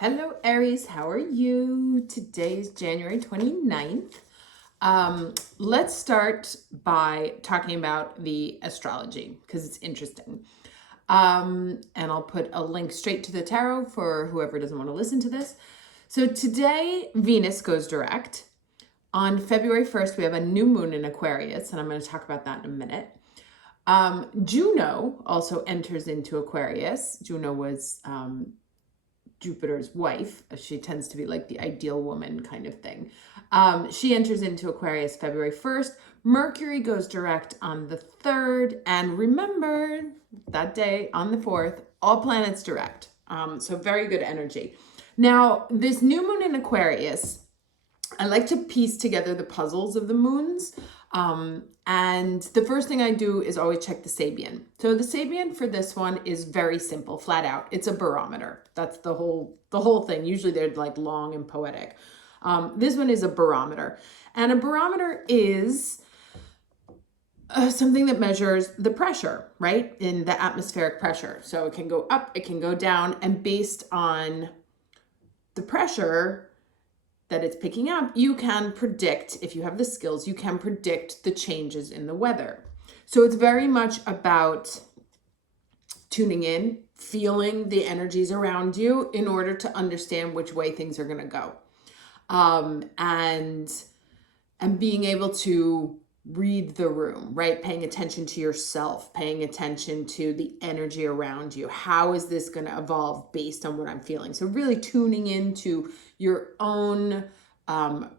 Hello, Aries. How are you? Today is January 29th. Let's start by talking about the astrology because it's interesting. And I'll put a link straight to the tarot for whoever doesn't want to listen to this. So today, Venus goes direct. On February 1st, we have a new moon in Aquarius, and I'm going to talk about that in a minute. Juno also enters into Aquarius. Juno was Jupiter's wife. She tends to be like the ideal woman kind of thing. She enters into Aquarius February 1st. Mercury goes direct on the 3rd. And remember, that day on the 4th, all planets direct. So very good energy. Now, this new moon in Aquarius, I like to piece together the puzzles of the moons. And the first thing I do is always check the Sabian. So the Sabian for this one is very simple, flat out. It's a barometer. That's the whole thing. Usually they're like long and poetic. This one is a barometer. And a barometer is something that measures the pressure, right? In the atmospheric pressure. So it can go up, it can go down, and based on the pressure that it's picking up, you can predict, if you have the skills, you can predict the changes in the weather. So it's very much about tuning in, feeling the energies around you in order to understand which way things are going to go. And being able to read the room, right? Paying attention to yourself, paying attention to the energy around you. How is this going to evolve based on what I'm feeling? So really tuning into your own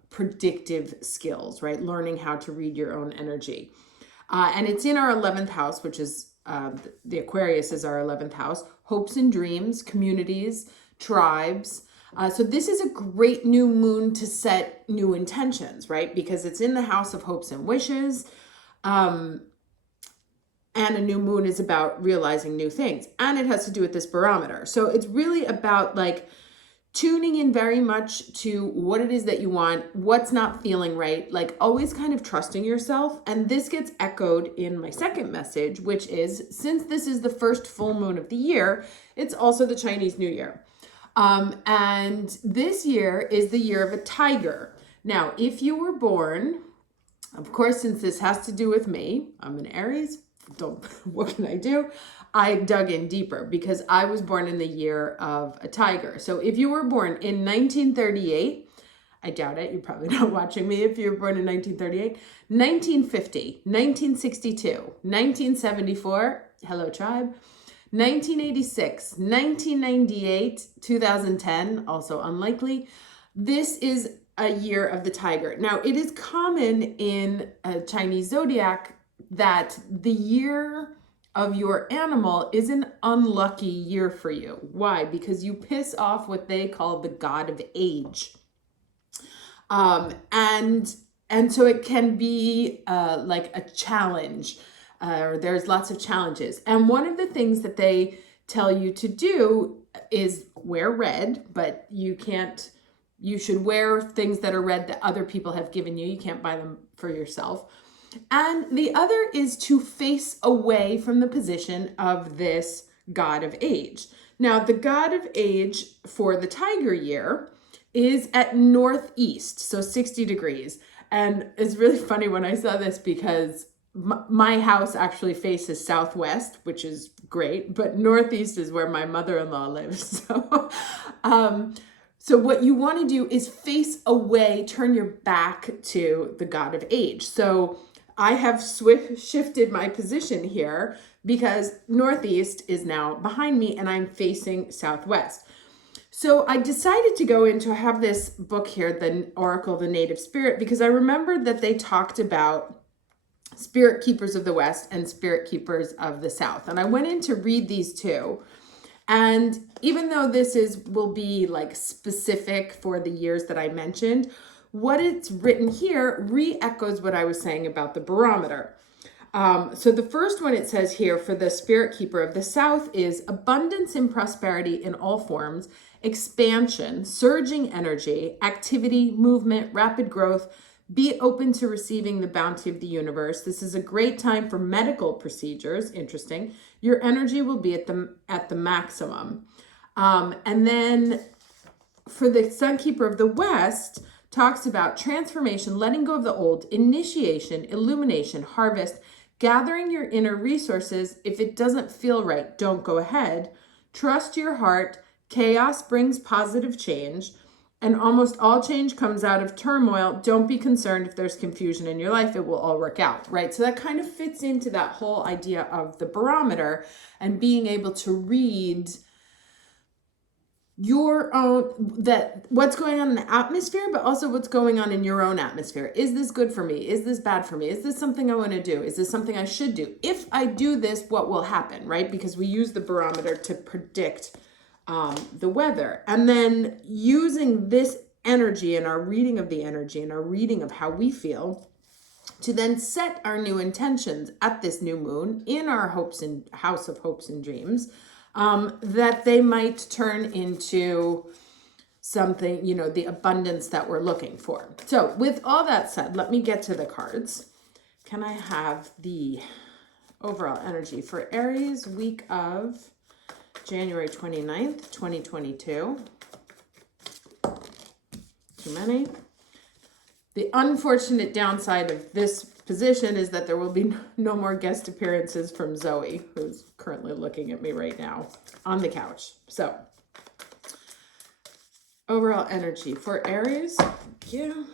predictive skills, right? Learning how to read your own energy. And it's in our 11th house, which is the Aquarius is our 11th house. Hopes and dreams, communities, tribes. So this is a great new moon to set new intentions, right? Because it's in the house of hopes and wishes. And a new moon is about realizing new things. And it has to do with this barometer. So it's really about like tuning in very much to what it is that you want, what's not feeling right, like always kind of trusting yourself. And this gets echoed in my second message, which is since this is the first full moon of the year, it's also the Chinese New Year. And this year is the year of a tiger. Now, if you were born, of course, since this has to do with me, I'm an Aries, what can I do? I dug in deeper because I was born in the year of a tiger. So if you were born in 1938, I doubt it, you're probably not watching me if you were born in 1938, 1950, 1962, 1974, hello tribe, 1986, 1998, 2010, also unlikely. This is a year of the tiger. Now, it is common in a Chinese zodiac that the year of your animal is an unlucky year for you. Why? Because you piss off what they call the god of age. And so it can be like a challenge. There's lots of challenges. And one of the things that they tell you to do is wear red, but you should wear things that are red that other people have given you. You can't buy them for yourself. And the other is to face away from the position of this god of age. Now, the god of age for the tiger year is at northeast, so 60 degrees. And it's really funny when I saw this because my house actually faces southwest, which is great, but northeast is where my mother-in-law lives. So what you want to do is face away, turn your back to the god of age. So I have shifted my position here because northeast is now behind me and I'm facing southwest. So I decided to go into, I have this book here, the Oracle of the Native Spirit, because I remembered that they talked about spirit keepers of the West and spirit keepers of the South. And I went in to read these two. And even though this will be like specific for the years that I mentioned, what it's written here re-echoes what I was saying about the barometer. So the first one it says here for the spirit keeper of the South is abundance and prosperity in all forms, expansion, surging energy, activity, movement, rapid growth. Be open to receiving the bounty of the universe. This is a great time for medical procedures. Interesting. Your energy will be at the maximum. And then for the Sun Keeper of the West, talks about transformation, letting go of the old, initiation, illumination, harvest, gathering your inner resources. If it doesn't feel right, don't go ahead. Trust your heart. Chaos brings positive change, and almost all change comes out of turmoil. Don't be concerned if there's confusion in your life. It will all work out, right? So that kind of fits into that whole idea of the barometer and being able to read your own, that what's going on in the atmosphere, but also what's going on in your own atmosphere. Is this good for me? Is this bad for me? Is this something I want to do? Is this something I should do? If I do this, what will happen, right? Because we use the barometer to predict the weather. And then using this energy and our reading of the energy and our reading of how we feel to then set our new intentions at this new moon in our hopes and house of hopes and dreams, that they might turn into something, you know, the abundance that we're looking for. So with all that said, let me get to the cards. Can I have the overall energy for Aries week of January 29th, 2022? Too many. The unfortunate downside of this position is that there will be no more guest appearances from Zoe, who's currently looking at me right now on the couch. So, overall energy for Aries. Thank you.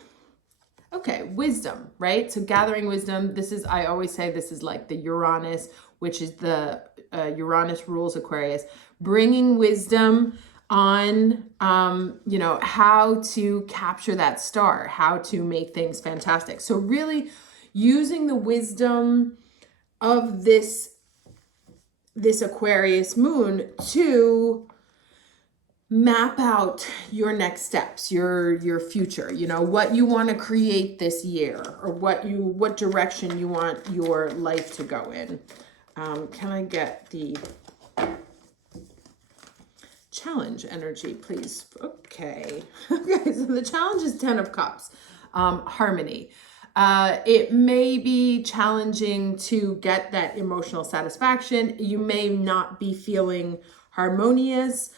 Okay, wisdom, right? So gathering wisdom. This is, I always say this is like the Uranus, which is the Uranus rules Aquarius, bringing wisdom on, you know, how to capture that star, how to make things fantastic. So really using the wisdom of this Aquarius moon to map out your next steps, your future, you know, what you want to create this year, or what direction you want your life to go in. Can I get the challenge energy, please? Okay. Okay, so the challenge is 10 of Cups. Harmony. It may be challenging to get that emotional satisfaction. You may not be feeling harmonious.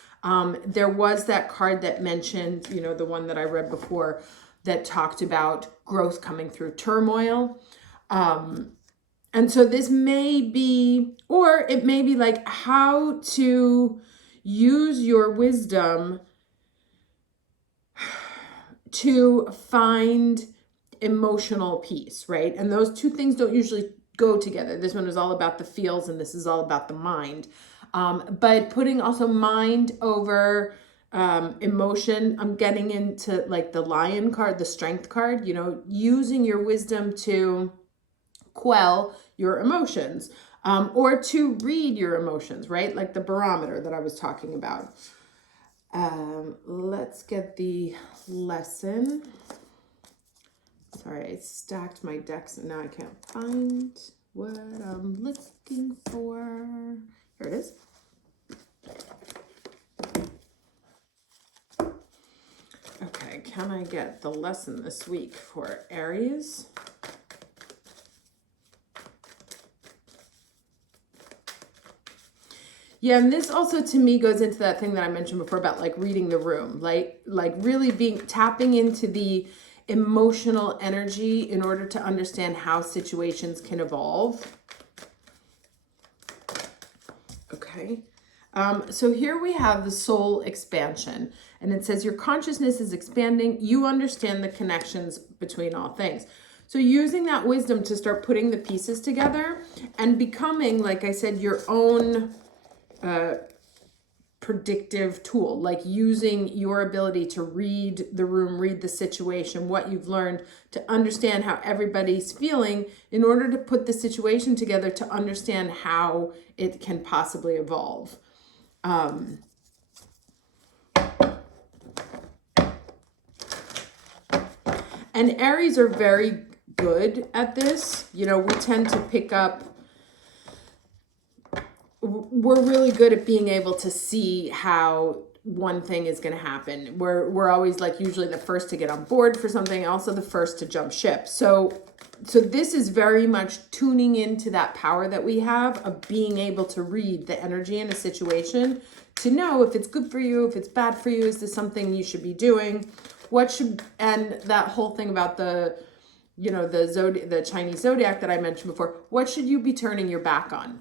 There was that card that mentioned, you know, the one that I read before that talked about growth coming through turmoil. And so this may be, or it may be like how to use your wisdom to find emotional peace, right? And those two things don't usually go together. This one is all about the feels and this is all about the mind. But putting also mind over emotion, I'm getting into like the Lion card, the Strength card, you know, using your wisdom to quell your emotions, or to read your emotions, right? Like the barometer that I was talking about. Let's get the lesson. Sorry, I stacked my decks and now I can't find what I'm looking for. Here it is. Okay, can I get the lesson this week for Aries? Yeah, and this also to me goes into that thing that I mentioned before about like reading the room, like really tapping into the emotional energy in order to understand how situations can evolve. Okay. So here we have the soul expansion, and it says your consciousness is expanding. You understand the connections between all things. So using that wisdom to start putting the pieces together and becoming, like I said, your own predictive tool, like using your ability to read the room, read the situation, what you've learned, to understand how everybody's feeling in order to put the situation together to understand how it can possibly evolve. And Aries are very good at this. You know, we tend to pick up, we're really good at being able to see how one thing is going to happen. We're always like usually the first to get on board for something, also the first to jump ship. So this is very much tuning into that power that we have of being able to read the energy in a situation to know if it's good for you, if it's bad for you. Is this something you should be doing? And that whole thing about the Chinese zodiac that I mentioned before, what should you be turning your back on?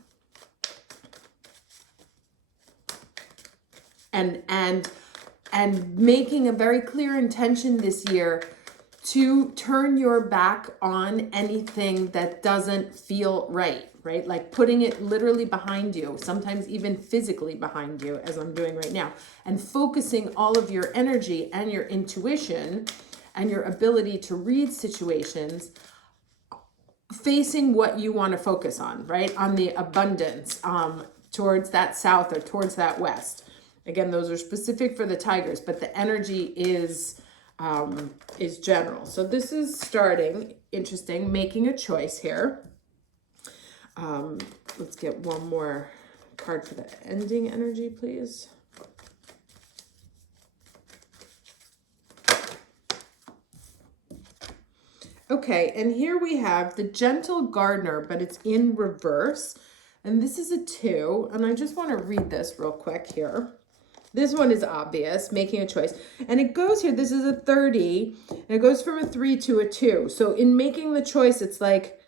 And making a very clear intention this year to turn your back on anything that doesn't feel right? Like putting it literally behind you, sometimes even physically behind you, as I'm doing right now, and focusing all of your energy and your intuition and your ability to read situations facing what you want to focus on, right? On the abundance, towards that south or towards that west. Again, those are specific for the tigers, but the energy is general. So this is starting, interesting, making a choice here. Let's get one more card for the ending energy, please. Okay, and here we have the Gentle Gardener, but it's in reverse. And this is a 2, and I just want to read this real quick here. This one is obvious, making a choice. And it goes here, this is a 30, and it goes from a 3 to a 2. So in making the choice, it's like,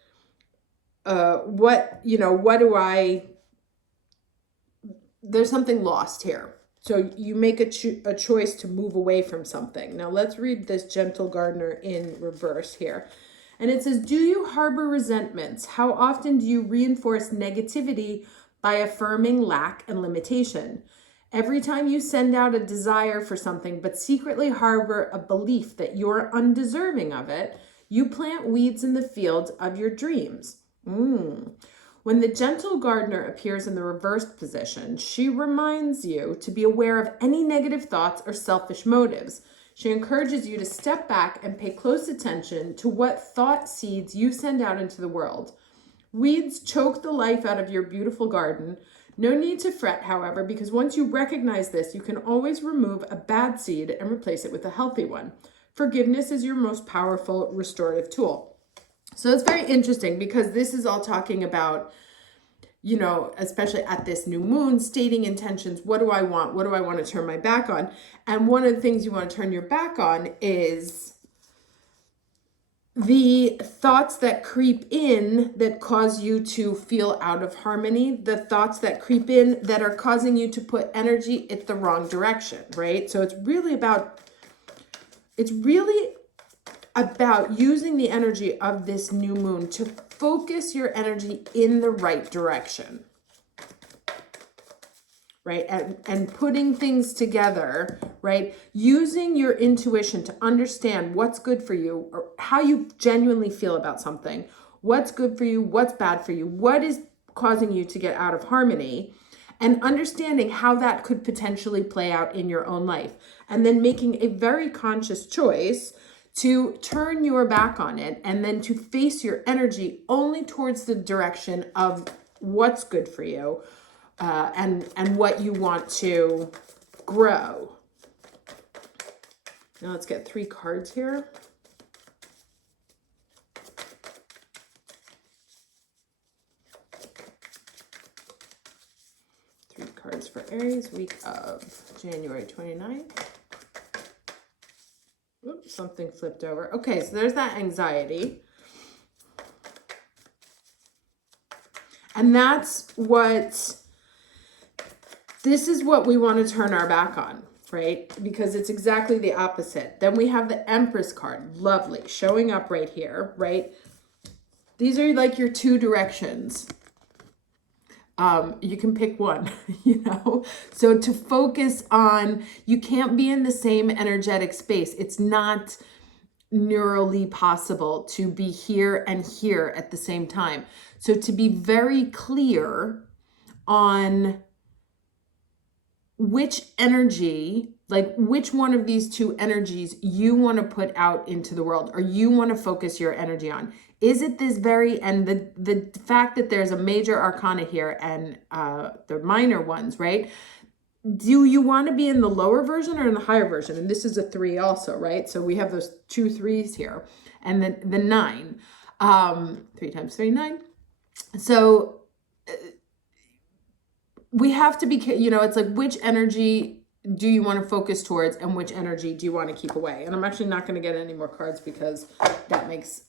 there's something lost here. So you make a choice to move away from something. Now let's read this Gentle Gardener in reverse here. And it says, do you harbor resentments? How often do you reinforce negativity by affirming lack and limitation? Every time you send out a desire for something but secretly harbor a belief that you're undeserving of it, you plant weeds in the fields of your dreams. When the Gentle Gardener appears in the reversed position, she reminds you to be aware of any negative thoughts or selfish motives. She encourages you to step back and pay close attention to what thought seeds you send out into the world. Weeds choke the life out of your beautiful garden. No need to fret, however, because once you recognize this, you can always remove a bad seed and replace it with a healthy one. Forgiveness is your most powerful restorative tool. So it's very interesting because this is all talking about, especially at this new moon, stating intentions. What do I want? What do I want to turn my back on? And one of the things you want to turn your back on is the thoughts that creep in that cause you to feel out of harmony, the thoughts that creep in that are causing you to put energy in the wrong direction, right? So it's really about using the energy of this new moon to focus your energy in the right direction, right? And putting things together, right? Using your intuition to understand what's good for you or how you genuinely feel about something. What's good for you? What's bad for you? What is causing you to get out of harmony? And understanding how that could potentially play out in your own life. And then making a very conscious choice to turn your back on it and then to face your energy only towards the direction of what's good for you. And what you want to grow. Now let's get 3 cards here. Three cards for Aries, week of January 29th. Oops, something flipped over. Okay, so there's that anxiety. And this is what we want to turn our back on, right? Because it's exactly the opposite. Then we have the Empress card. Lovely. Showing up right here, right? These are like your 2 directions. You can pick one, So to focus on, you can't be in the same energetic space. It's not neurally possible to be here and here at the same time. So to be very clear on which energy, like which one of these 2 energies you want to put out into the world or you want to focus your energy on. Is it this and the fact that there's a major arcana here and the minor ones, right? Do you want to be in the lower version or in the higher version? And this is a 3 also, right? So we have those 2 3s here. And then the 9. 3 times 3, 9. So we have to be, you know, it's like, which energy do you want to focus towards and which energy do you want to keep away? And I'm actually not going to get any more cards because that makes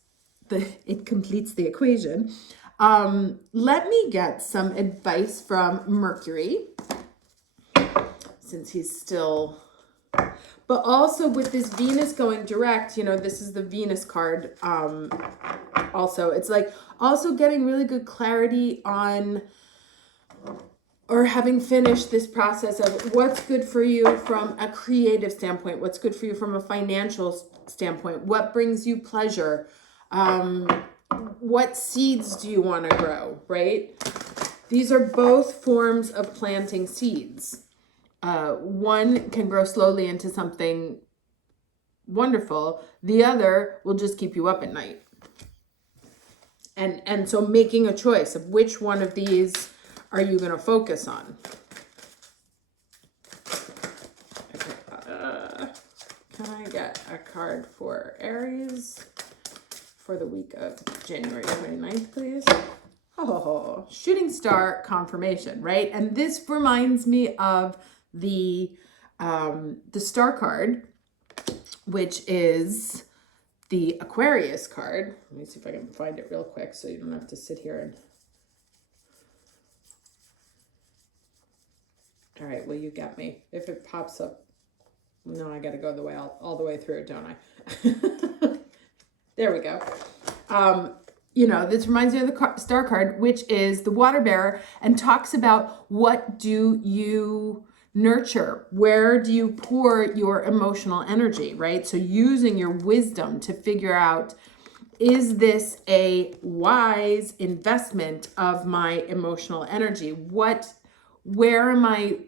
it completes the equation. Let me get some advice from Mercury, since he's still, but also with this Venus going direct, you know, this is the Venus card. Also, it's like also getting really good clarity on, or having finished this process of what's good for you from a creative standpoint, what's good for you from a financial standpoint, what brings you pleasure, what seeds do you want to grow, right? These are both forms of planting seeds. One can grow slowly into something wonderful. The other will just keep you up at night. And so making a choice of which one of these are you going to focus on? Okay. Can I get a card for Aries for the week of January 29th, please? Oh, shooting star confirmation, right? And this reminds me of the star card, which is the Aquarius card. Let me see if I can find it real quick so you don't have to sit here and... All right, well, you get me. If it pops up, no, I got to go the way all the way through, don't I? There we go. You know, this reminds me of the star card, which is the water bearer, and talks about what do you nurture? Where do you pour your emotional energy, right? So using your wisdom to figure out, is this a wise investment of my emotional energy? What am I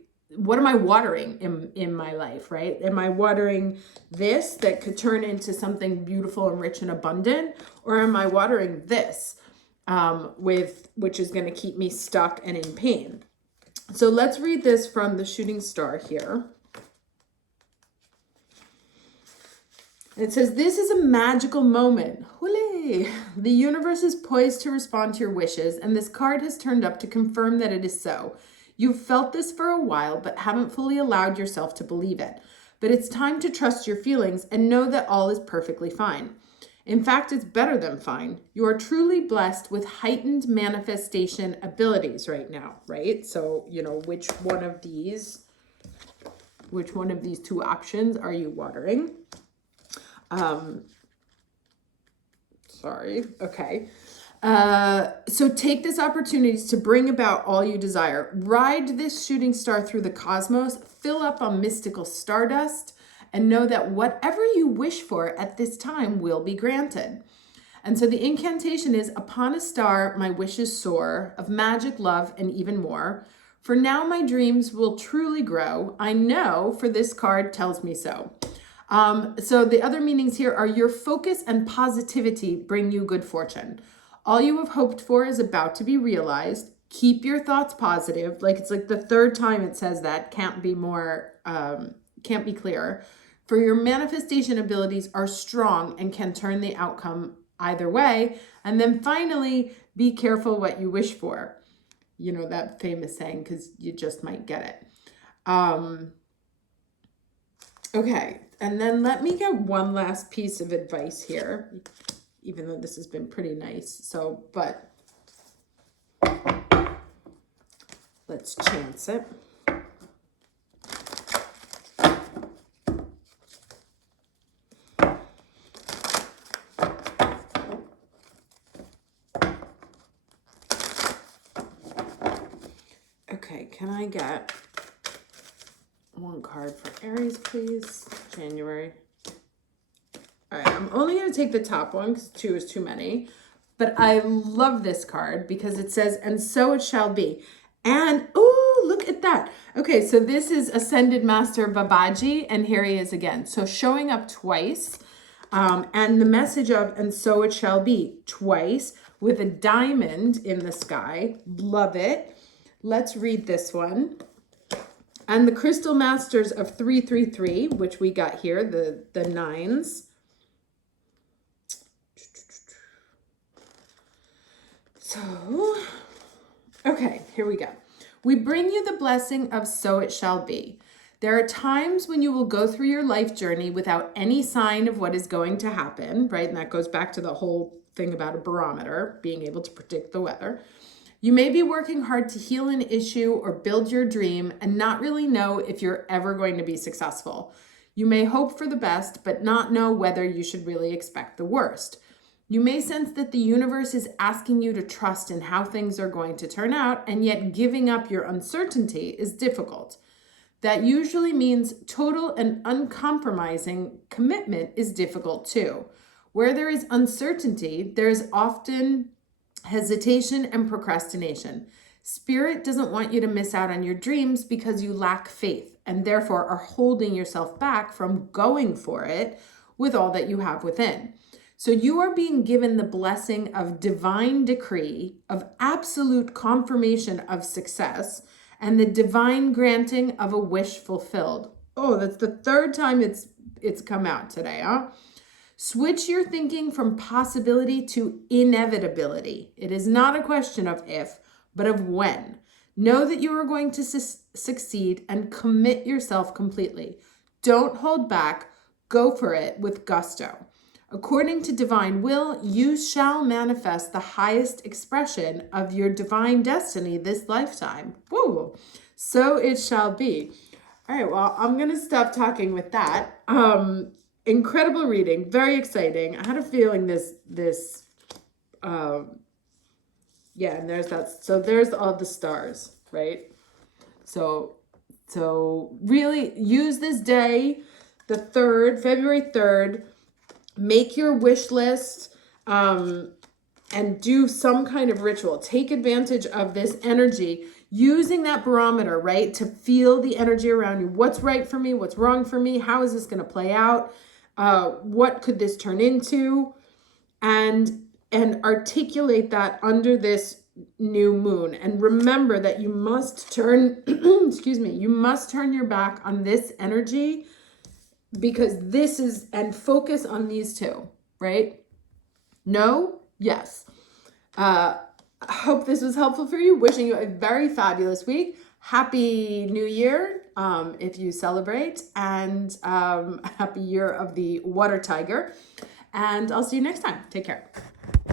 watering in my life, right? Am I watering this that could turn into something beautiful and rich and abundant? Or am I watering this which is going to keep me stuck and in pain? So let's read this from the shooting star here. It says, this is a magical moment. Hooray! The universe is poised to respond to your wishes, and this card has turned up to confirm that it is so. You've felt this for a while, but haven't fully allowed yourself to believe it. But it's time to trust your feelings and know that all is perfectly fine. In fact, it's better than fine. You are truly blessed with heightened manifestation abilities right now, right? So, you know, which one of these two options are you watering? Sorry. Okay. So take this opportunity to bring about all you desire. Ride this shooting star through the cosmos, fill up on mystical stardust, and know that whatever you wish for at this time will be granted. And so the incantation is, upon a star, my wishes soar, of magic, love, and even more. For now, my dreams will truly grow. I know, for this card tells me so. So the other meanings here are, your focus and positivity bring you good fortune. All you have hoped for is about to be realized. Keep your thoughts positive. Like, it's like the third time it says that. Can't be clearer. For your manifestation abilities are strong and can turn the outcome either way. And then finally, be careful what you wish for. You know, that famous saying, because you just might get it. Okay, and then let me get one last piece of advice here, even though this has been pretty nice. So, but let's chance it. Okay, can I get one card for Aries, please? January. All right, I'm only going to take the top one because 2 is too many. But I love this card because it says, and so it shall be. And, oh, look at that. Okay, so this is Ascended Master Babaji, and here he is again. So showing up twice. And the message of, and so it shall be, twice, with a diamond in the sky. Love it. Let's read this one. And the Crystal Masters of 333, which we got here, the nines. So, okay, here we go. We bring you the blessing of so it shall be. There are times when you will go through your life journey without any sign of what is going to happen, right? And that goes back to the whole thing about a barometer, being able to predict the weather. You may be working hard to heal an issue or build your dream and not really know if you're ever going to be successful. You may hope for the best, but not know whether you should really expect the worst. You may sense that the universe is asking you to trust in how things are going to turn out, and yet giving up your uncertainty is difficult. That usually means total and uncompromising commitment is difficult too. Where there is uncertainty, there is often hesitation and procrastination. Spirit doesn't want you to miss out on your dreams because you lack faith and therefore are holding yourself back from going for it with all that you have within. So you are being given the blessing of divine decree, of absolute confirmation of success, and the divine granting of a wish fulfilled. Oh, that's the third time it's come out today, huh? Switch your thinking from possibility to inevitability. It is not a question of if, but of when. Know that you are going to succeed and commit yourself completely. Don't hold back. Go for it with gusto. According to divine will, you shall manifest the highest expression of your divine destiny this lifetime. Woo! So it shall be. All right, well, I'm going to stop talking with that. Incredible reading, very exciting. I had a feeling yeah, and there's that. So there's all the stars, right? So really use this day, the 3rd, February 3rd, make your wish list, and do some kind of ritual. Take advantage of this energy, using that barometer, right? To feel the energy around you. What's right for me? What's wrong for me? How is this going to play out? What could this turn into? And articulate that under this new moon. And remember that you must turn, excuse me, you must turn your back on this energy, because this is, and focus on these two, right? No, yes. I hope this was helpful for you. Wishing you a very fabulous week. Happy New Year, if you celebrate, and happy year of the water tiger. And I'll see you next time. Take care.